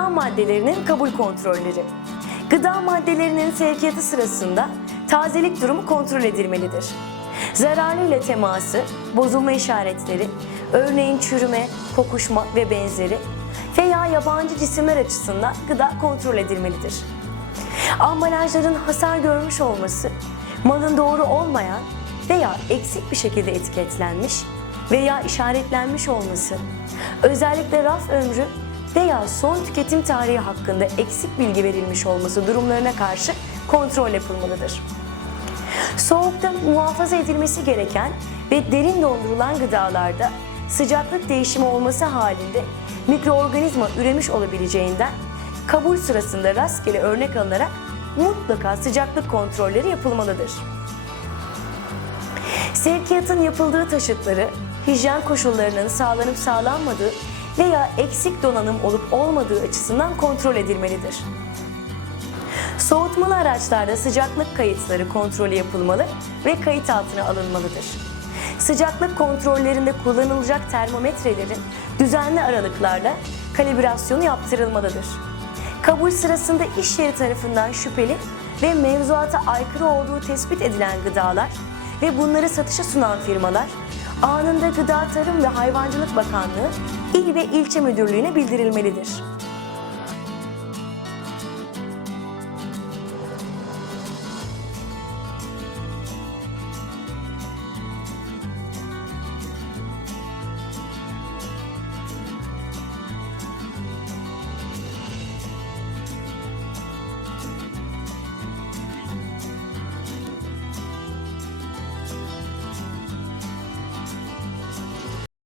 maddelerinin kabul kontrolleri. Gıda maddelerinin sevkiyatı sırasında tazelik durumu kontrol edilmelidir. Zararlı ile teması, bozulma işaretleri, örneğin çürüme, kokuşma ve benzeri veya yabancı cisimler açısından gıda kontrol edilmelidir. Ambalajların hasar görmüş olması, malın doğru olmayan veya eksik bir şekilde etiketlenmiş veya işaretlenmiş olması, özellikle raf ömrü veya son tüketim tarihi hakkında eksik bilgi verilmiş olması durumlarına karşı kontrol yapılmalıdır. Soğukta muhafaza edilmesi gereken ve derin dondurulan gıdalarda sıcaklık değişimi olması halinde mikroorganizma üremiş olabileceğinden kabul sırasında rastgele örnek alınarak mutlaka sıcaklık kontrolleri yapılmalıdır. Sevkiyatın yapıldığı taşıtları hijyen koşullarının sağlanıp sağlanmadığı veya eksik donanım olup olmadığı açısından kontrol edilmelidir. Soğutmalı araçlarda sıcaklık kayıtları kontrolü yapılmalı ve kayıt altına alınmalıdır. Sıcaklık kontrollerinde kullanılacak termometrelerin düzenli aralıklarla kalibrasyonu yaptırılmalıdır. Kabul sırasında iş yeri tarafından şüpheli ve mevzuata aykırı olduğu tespit edilen gıdalar ve bunları satışa sunan firmalar anında Gıda Tarım ve Hayvancılık Bakanlığı il ve ilçe müdürlüğüne bildirilmelidir.